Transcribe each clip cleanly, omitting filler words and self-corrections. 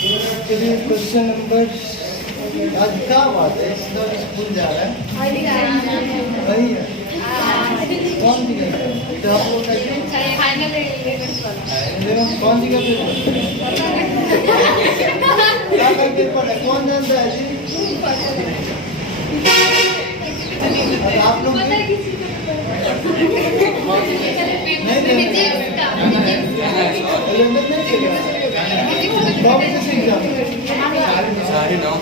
चलिए question number, आज क्या बात है, स्कूल जा रहा है वही है, कौन सी करता है तो आप लोग कौन सी का पेपर है, कौन जानता है जी? आप लोग सारे नाम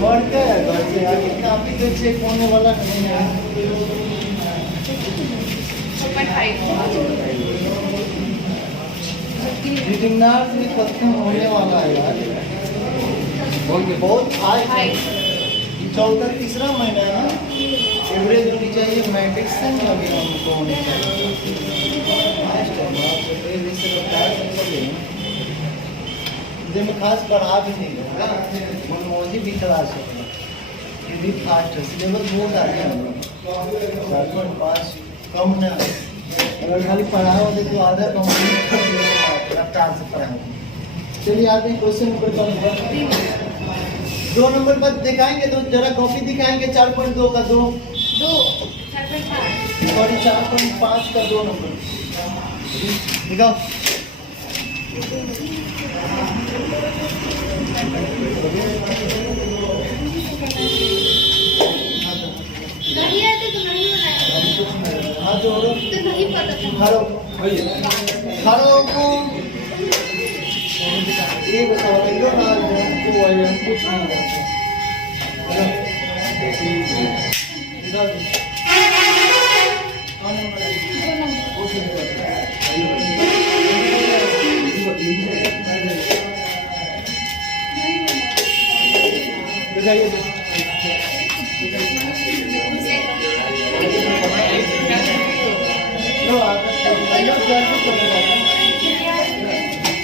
बढ़ता है घर से आगे, काफी देर चेक होने वाला नहीं है। रीडिंग भी खत्म होने वाला है यार, बहुत हाई, चौथा तीसरा महीना है ना, एवरेज होनी चाहिए मैट्रिक्स से में अभी हमको होनी चाहिए। में खास पढ़ा भी नहीं है, मनमोजी भी चला सकते हैं, ये भी फास्ट है, सिलेबस बहुत आगे है, 4.5 कम ना, अगर खाली पढ़ा होते तो आधा कंप्लीट रफ्तार से पढ़ा होते। चलिए आते हैं क्वेश्चन नंबर 2 नंबर पर दिखाएंगे, तो जरा कॉपी दिखाएंगे, 4.2 का 2 और 4.5 का 2 नंबर दिखाओ। नहीं आते तो नहीं बनाया, हाँ जोड़ो, तो नहीं पता था। हरो को ये बताओ, इधर ना को वाले कुछ नहीं करते।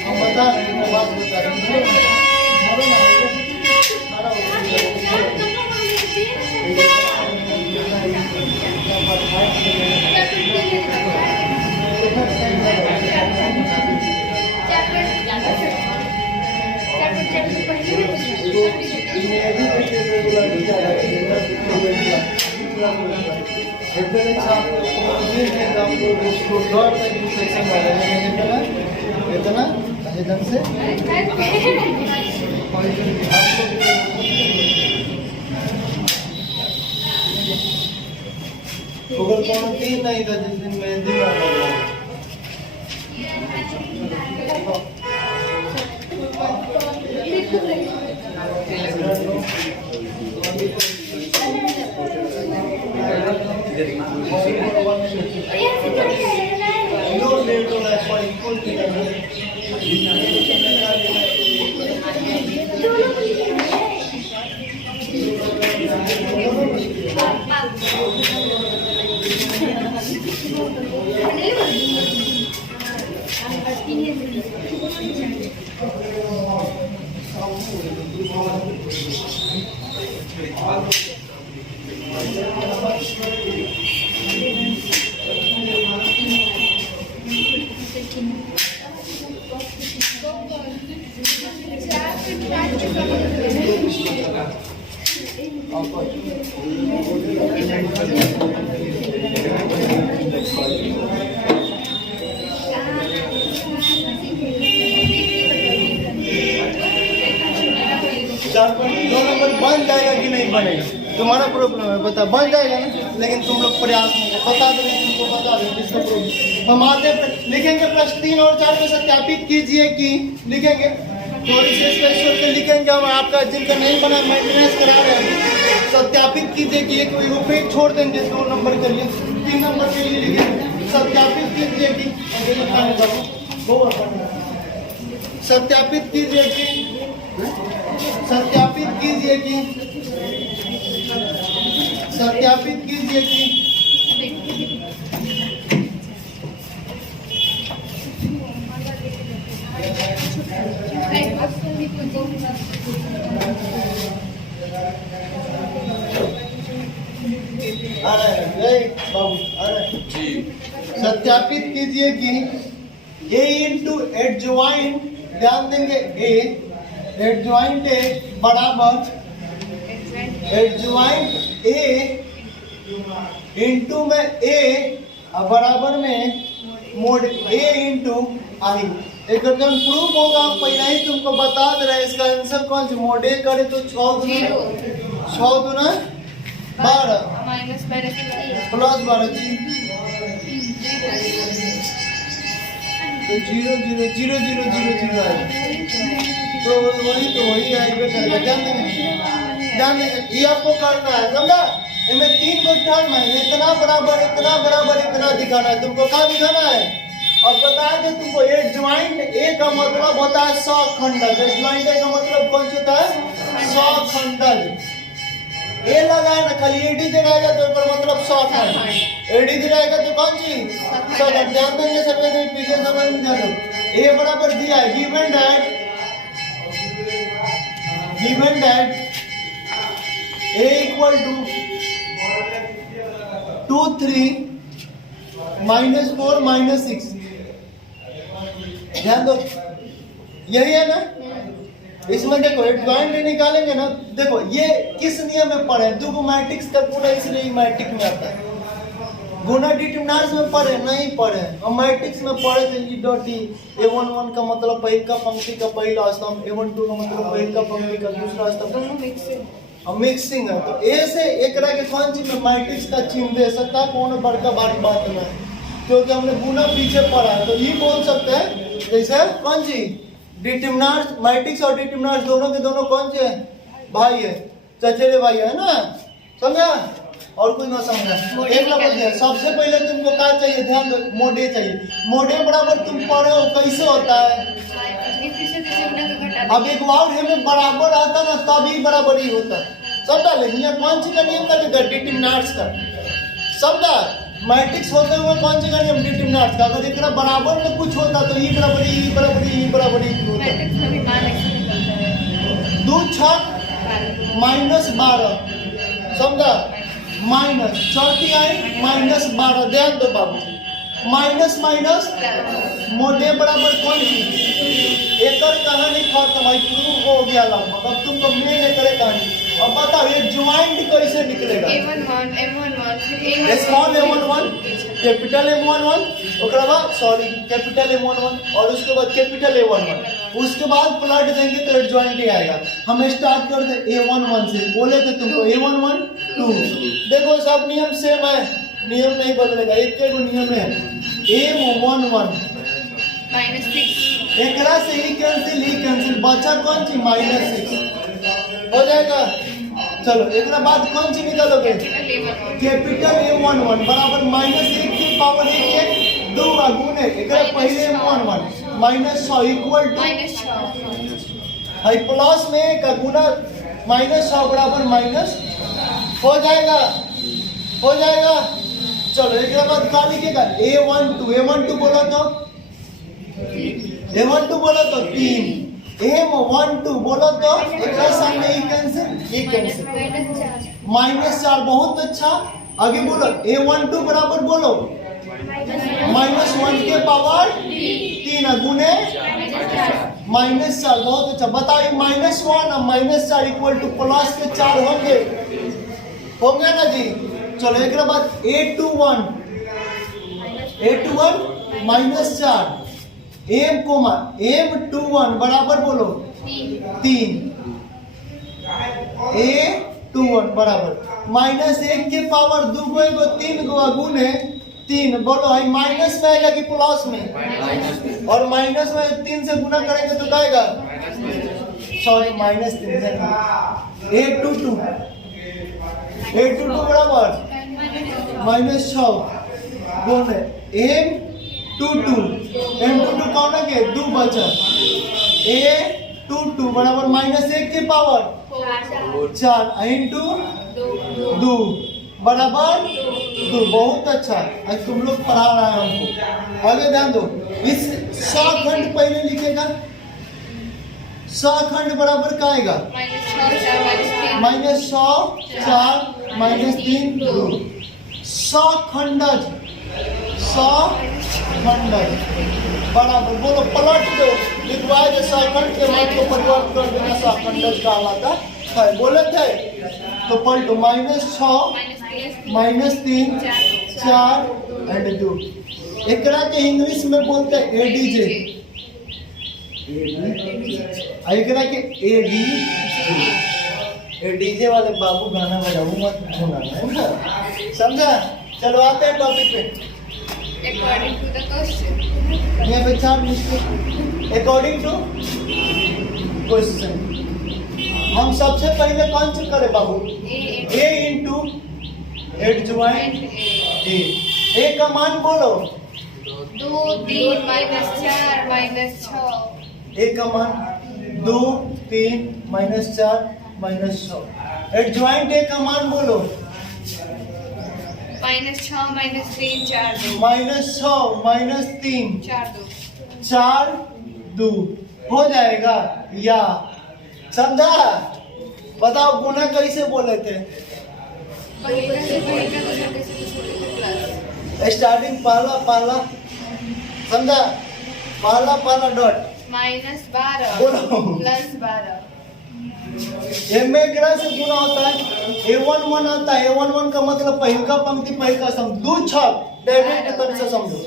हम बता रहे हैं, बात बता रहे हैं, इतना ढंग से गूगल कौन तीन नहीं था जिस दिन मेहंदी का दो नंबर बन जाएगा कि नहीं बनेगा, तुम्हारा प्रॉब्लम है, बता बन जाएगा ना, लेकिन तुम लोग प्रयास नहीं बता दो, तुमको बता दो किसका प्रॉब्लम। हम आते लिखेंगे प्रश्न 3 और 4 में सत्यापित कीजिए कि, लिखेंगे थोड़ी सी स्पेस करके लिखेंगे, हम आपका जिनका नहीं बना मेंटेनेंस करा रहे हैं, सत्यापित कीजिए कि एक पेज छोड़ देंगे 2 नंबर के लिए, 3 नंबर के लिए लिखेंगे सत्यापित कीजिए कि, सत्यापित कीजिए कि, सत्यापित कीजिए कि, सत्यापित कीजिए कि आ रहा है जय बाबू आ रहा है जी। सत्यापित कीजिए कि a इंटू एडजॉइंट, ध्यान देंगे a एडजॉइंट a बराबर एडजॉइंट a इंटू में a और बराबर में मोड a इंटू आई। एक जब प्रूफ होगा पहले ही तुमको बता दे रहे हैं इसका आंसर कौन सा। मोड a करे तो 6 दूना 12 माइनस 12 प्लस 12 जी तो 0 0 0 0 0 0 आएगा तो वही आएगा करेगा। ध्यान देंगे ये आपको करना है समझा। इसमें 3 गो टर्म है, इतना बराबर इतना दिखाना है तुमको। क्या दिखाना है अब बताया कि तुमको एडजॉइंट ए का मतलब होता है सखंडल। एडजॉइंट ए का मतलब कौन सा होता है सखंडल। ए लगाए ना खाली एडी दे रहेगा तो ऊपर मतलब सखंड, एडी दे रहेगा तो कौन सी सखंड। ध्यान देंगे सब पीछे समझ में ध्यान दो। ए बराबर दिया है given that a equal to 2 3 -4 -6। ध्यान दो यही है ना। इसमें देखो एडजॉइंट निकालेंगे ना, देखो ये किस नियम में पढ़े दो मैट्रिक्स का गुना, इसलिए मैट्रिक्स में आता है। गुना डिटरमिनेंट्स में पढ़े नहीं पढ़े, हम मैट्रिक्स में पढ़े थे ई डॉट ई। a11 का मतलब पहले का पंक्ति का पहला स्तंभ, a12 का मतलब पहले का पंक्ति का दूसरा स्तंभ। हम मिक्सिंग है तो ए से एक रह के कौन चीज में मैट्रिक्स का चिन्ह दे सकता है, कौन बड़का भारी बात नहीं है क्योंकि हमने गुना पीछे पढ़ा है। तो ये बोल सकते हैं जैसे कौन सी डिटरमिनेंट, मैट्रिक्स और डिटरमिनेंट दोनों के दोनों कौन से भाई है, चचेरे भाई है ना, समझा। और कोई ना समझा एक नंबर दिया। सबसे पहले तुमको क्या चाहिए ध्यान दो, मोडे चाहिए। मोडे बराबर तुम पढ़े हो कैसे होता है। अब एक वार्ड हमें बराबर आता ना तभी बराबर ही होता समझा। लेकिन यहाँ कौन सी का नियम लगेगा डिटरमिनेंट्स का समझा। मैट्रिक्स होते हुए कौन सी का नियम डिटरमिनेंट्स का। अगर एक बराबर में कुछ होता तो ये बराबरी होता। 2 6 -12 समझा, माइनस 40 आई -12। ध्यान दो बाबू माइनस मोटे बराबर कौन सी एक कहानी खत्म है, प्रूफ हो गया लगभग। अब तुमको मेन करे कहानी। अब बताओ ये ज्वाइंट कैसे निकलेगा। स्मॉल a11 कैपिटल M11 ओकरा बाद सॉरी कैपिटल M11 और उसके बाद कैपिटल A11 उसके बाद पलट देंगे तो एडजॉइंट ही आएगा। हम स्टार्ट कर दे A11 से, बोले थे तुमको A11 2। देखो सब नियम सेम है, नियम नहीं बदलेगा, एक के नियम है। A11 -6 एकरा से ही कैंसिल बचा कौन सी -6 हो जाएगा। चलो एकरा बाद कौन सी निकालोगे कैपिटल A11 बराबर -1 की पावर 1 2 गुने एकरा पहले M11 -6 equal to high plus में का गुना -6 बराबर माइनस हो जाएगा चलो एकरा बाद क्या लिखेगा A12 बोला तो A12 बोला तो 3 M12 बोलो तो एक सामने ही कैंसिल -4 बहुत अच्छा। आगे बोलो A12 बराबर बोलो -1 के पावर 3 गुने -4 बहुत अच्छा। बताओ -1 और -4 इक्वल टू प्लस के 4 होंगे ना जी। चलो एक बाद A21 -4 M21 बराबर बोलो 3 A21 बराबर -1 के पावर 2 गो 3 गो गुने 3 बोलो है माइनस में आएगा कि प्लस में, और माइनस में 3 से गुना करेंगे तो क्या आएगा सॉरी -3 A22 बराबर -6 गुने M22 कौन है के 2 बचा A22 बराबर -1 के पावर 4 इंटू 2 बराबर 2। बहुत अच्छा, आज तुम लोग पढ़ा रहा है हमको। आगे ध्यान दो, इस सखंड पहले लिखेगा। सखंड बराबर क्या आएगा -6 4 -3 2 सखंडज, सखंडज बराबर। बोलो पलट दो, लिखवाए जो सखंड के मान को परिवर्तन कर देना सखंडज कहलाता है। बोले थे तो पलटो -6 -3 4 एंड 2। एकरा के इंग्लिश में बोलते हैं एडीजे, एकरा के एडीजे वाले बाबू गाना बजाओ मत सुनाना है ना, समझा। चलो आते हैं टॉपिक पे। According to the question. यहाँ पे 4 मिस्टेक अकॉर्डिंग टू क्वेश्चन। हम सबसे पहले कौन से करें बाबू? A इंटू एड ज्वाइंट ए का मान बोलो। 2 3 -4 -6 ए का मान 2 3 -4 -6। एड ज्वाइंट ए का मान बोलो। -6 -3 4 2 -6 -3 4 2 4 2 हो जाएगा या, समझा। बताओ गुना कैसे बोले थे? पहले से पहले का दूसरा कैसे प्लस स्टार्टिंग पहला पहला, समझा, पहला पहला डॉट -12 बोलो। +12 में एकरा से गुना होता है A11 आता है। A11 का मतलब पहल का पंक्ति पहल का सम, दो छक डायरेक्ट तरह से समझो।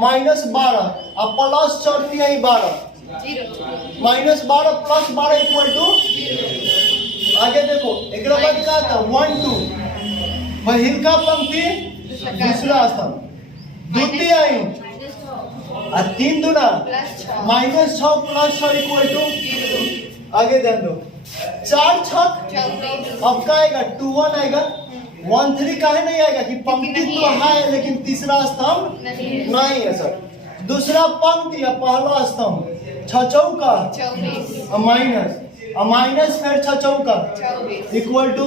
-12 अब प्लस 4 है 12, 0 -12 + 12 इक्वल टू, आगे देखो एकरा बाद का आता 1 2 पहल का पंक्ति दूसरा स्तंभ, द्वितीय और 3 दूना -6 + 6 इक्वल टू, आगे ध्यान दो 4 छक, अब का आएगा 2 1 आएगा, 1 3 काहे नहीं आएगा कि पंक्ति तो है लेकिन तीसरा स्तंभ नहीं है सर। दूसरा पंक्ति या पहला स्तंभ 6 चौका 24 माइनस फिर 6 चौका 24 इक्वल टू,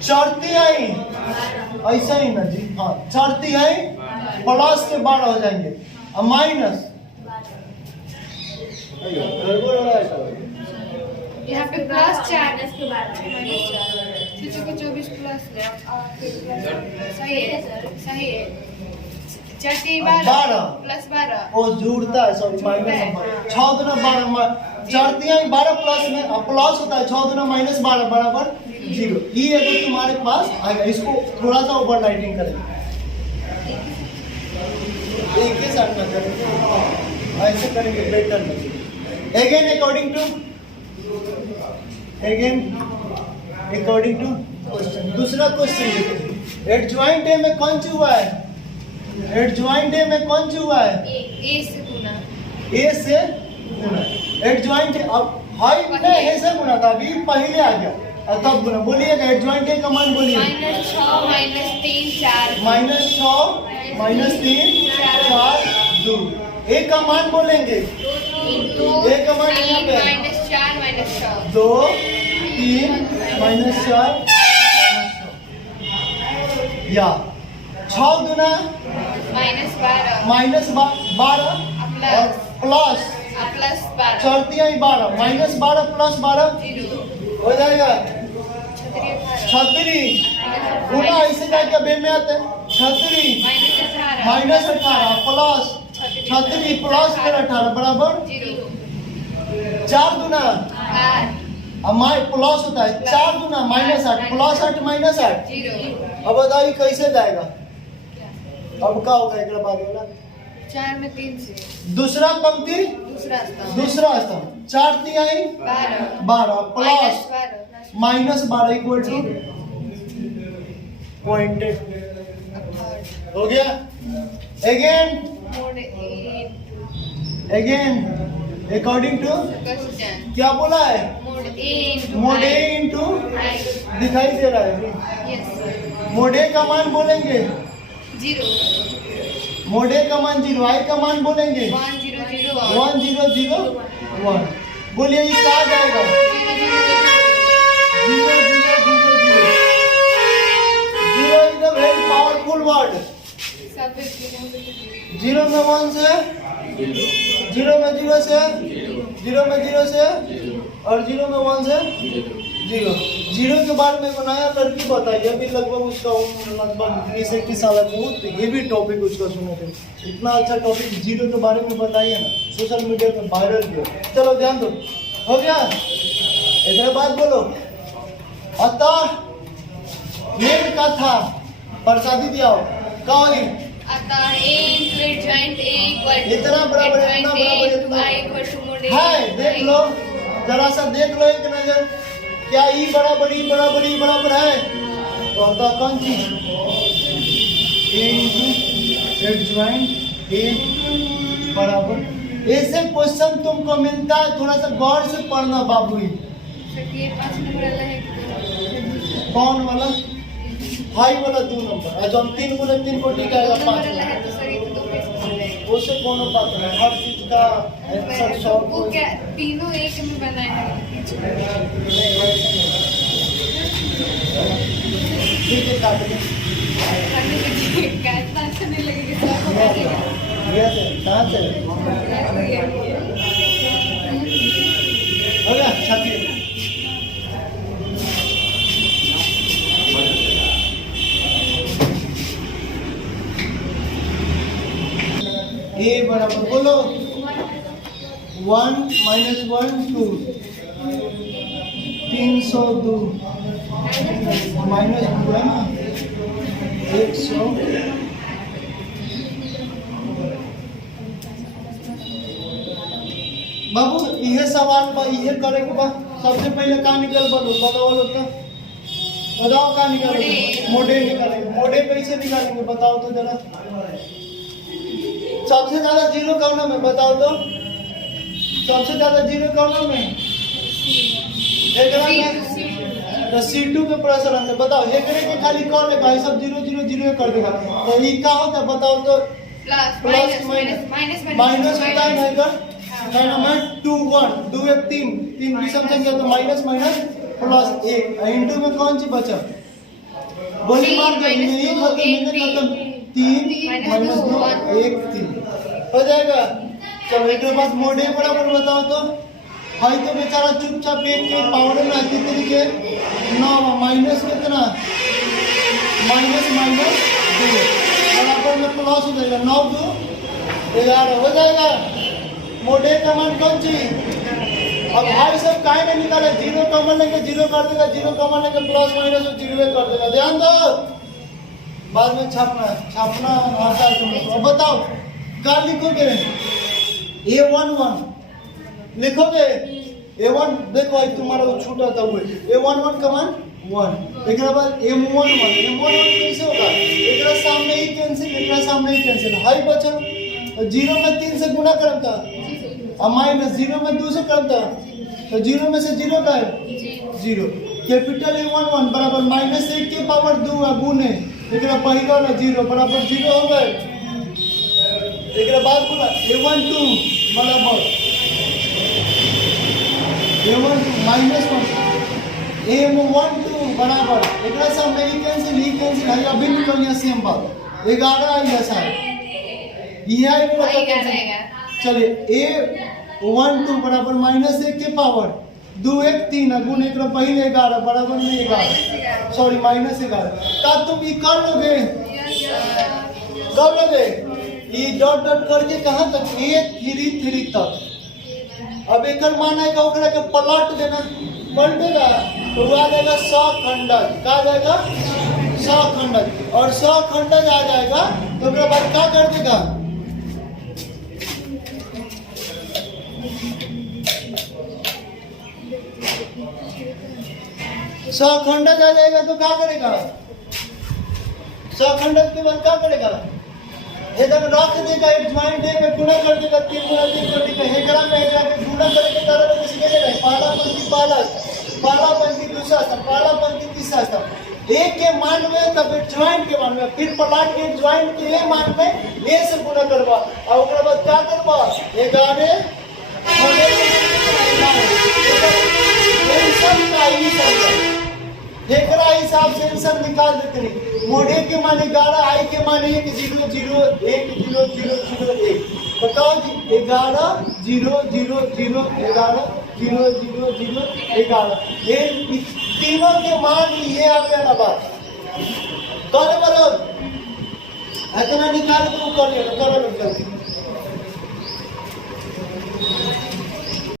चढ़ती आई ऐसा ही ना जी, हाँ चढ़ती आई प्लस के 12 हो जाएंगे माइनस, यहाँ पे +4 इसके बाद -4 24 प्लस सही है सर, सही है। 4 12 +12 वो जुड़ता है, सॉरी माइनस 6 दूना 12 चढ़ती आई 12 प्लस में प्लस होता है 6 दूना -12 बराबर 0। ये अगर तुम्हारे पास आएगा, इसको थोड़ा सा ओवरराइटिंग करेंगे, एक ही साथ में करेंगे, ऐसे करेंगे बेटर नहीं। अगेन अकॉर्डिंग टू क्वेश्चन, दूसरा क्वेश्चन देखिए। एड ज्वाइंट ए में कौन सी हुआ है? एड ज्वाइंट ए में कौन सी हुआ है? ए से गुना, ए से गुना। एड ज्वाइंट अब हाई में ए से गुना था, अभी पहले आ गया और तब गुना। बोलिएगा एड ज्वाइंट ए का मान बोलिए। -6 -3 4 -6 -3 4 2। ए का मान बोलेंगे, ए का मान यहाँ पे -4 -6 2 3 -4 या 6 दूना -12 और प्लस +12 चढ़ती आई 12 -12 + 12 हो जाएगा 36। गुना ऐसे जाके बे में आते हैं 36 -18 प्लस 36 प्लस फिर 18 बराबर 4 दूना, अब माइ प्लस होता है 4 दूना -8 +8 -8। अब बताइए कैसे जाएगा? अब क्या होगा एक बार वाला 4 में 3 से दूसरा पंक्ति दूसरा स्तंभ 4 तिहाई 12 प्लस -12 इक्वल टू पॉइंटेड हो गया। अगेन अकॉर्डिंग टू क्या बोला है? मोड ए इंटू दिखाई दे रहा है। मोड ए का मान बोलेंगे 0 मोड ए का मान 0, आई का मान बोलेंगे 1 0 0 1 0 0 1। बोलिए ये क्या आ जाएगा? 0 0 0 0 0 is the very powerful word. 0 में 1 से 0 में 0 से 0 में 0 से और 0 में 1 से जीरो जीरो के बारे में बनाया लड़की बताइए अभी लगभग उसका उम्र लगभग 20-21 साल है। बहुत हेवी टॉपिक उसका सुने थे। इतना अच्छा टॉपिक जीरो के बारे में बताइए ना, सोशल मीडिया पे वायरल किया। चलो ध्यान दो, हो गया? इधर बात बोलो। अतः नेट का था प्रसादी दिया कौन अतः a into a joint a equal इतना बराबर है, इतना बराबर है, i equal to mod a है। देख लो जरा सा, देख लो एक नजर, क्या ई बराबर ई बराबर ई बराबर है? तो अतः कौन चीज a into एडजॉइंट a बराबर। ऐसे क्वेश्चन तुमको मिलता है, थोड़ा सा गौर से पढ़ना बाबू। सर ये 5 नंबर वाला है कि कौन वाला? हाई वाला 2 नंबर, और जो हम 3 गुने 3 को टिक आएगा 5 वाला है तो सर ये तो 2 पेज में उससे कोनो बात नहीं, हर चीज का आंसर सॉल्व वो क्या तीनों एक में बनाए हैं? ठीक है, काट दे। कैसा अच्छा नहीं लगेगा सर आपको लगेगा ये से कहां से हो गया? छाती ए बराबर बोलो 1 - 1 2 302 माइनस 2 है ना 100। बाबू ये सवाल बा ये करे के बा सबसे पहले का निकल बोलो, बताओ लोग तो बताओ का निकल मोडे निकालेंगे। मोडे कैसे निकालेंगे बताओ तो जरा। सबसे ज्यादा जीरो कौन में बताओ तो? सबसे ज्यादा जीरो कौन में? तो C2 के प्रेशर आंसर बताओ। हेकरे के खाली कॉल है भाई सब 0 0 0 कर देगा। तो ये क्या होता है बताओ तो? प्लस माइनस होता है ना कर है ना। मैं 2 1 2 1 3 3 विषम संख्या तो माइनस माइनस प्लस 1 इनटू में कौन सी बचा? बोली मार दो ये खत्म मैंने खत्म 3 माइनस 2 1 3 हो जाएगा। चलो एक बात मोडे बराबर बताओ तो। भाई तो बेचारा चुपचाप एक के पावर में आती तरीके 9 माइनस कितना माइनस माइनस 2 बराबर में प्लस हो जाएगा 9 2 11 हो जाएगा। मोडे का मान कौन सी? अब भाई सब काहे नहीं निकाले? जीरो कॉमन लेंगे जीरो कर देगा, जीरो कॉमन लेंगे प्लस माइनस और जीरो कर देगा। ध्यान दो बाद में छापना आता है तुम लोग। बताओ क्या लिखोगे? A11 लिखोगे A1 देखो भाई तुम्हारा वो छूटा था वो A11 का मान 1 एक बाद M11 कैसे होगा? एक सामने ही कैंसिल एक सामने ही कैंसिल हाई बचा 0 में 3 से गुणा करता और माइनस 0 में 2 से करता तो 0 में से 0 का है 0। कैपिटल A11 बराबर माइनस 1 के पावर 2 गुने एक पहला वाला 0 बराबर 0 हो गए। एक बाद बोला A12 बराबर A12 माइनस 1 M12 बराबर एक सामने ही कैंसिल है अभी निकल गया सेम बात 11 आएगा शायद ये आएगा। चलिए A12 बराबर माइनस 1 के पावर 2 1 3 गुण एक पहले 11 बराबर में 11 सॉरी माइनस 11 का तुम ये कर लोगे ये डॉट डॉट करके कहाँ तक A33 तक। अब एक मान आएगा ओकरा के पलट देना पलटेगा तो वो आ जाएगा 100 खंडज का आ जाएगा 100 खंडज और 100 खंडज आ जाएगा तो ओकरा बाद क्या कर देगा 100 खंडज आ जाएगा तो क्या करेगा 100 खंडज के बाद क्या करेगा इधर रख देगा एडजॉइंट में गुणा कर देगा 3 गुणा 3 कर देगा हेकरा में हेकरा के गुणा करके तरह में सीधे रहे पहला पंक्ति दूसरा स्थान पहला पंक्ति तीसरा स्थान एक के मान में तब एडजॉइंट के मान में फिर पलट के एडजॉइंट के ए मान में ए से गुणा करवा और ओकरा बाद क्या करवा 11 हेकरा हिसाब से सब निकाल देते हैं। मोडे के मान 11 आई के मान 1 0 0 1 0 0 0 1 बताओ 11 0 0 0 11 0 0 0 11 ये इस तीनों के मान ये आ गया ना बात कर बराबर इतना निकाल तो कर लिया करो लोग जल्दी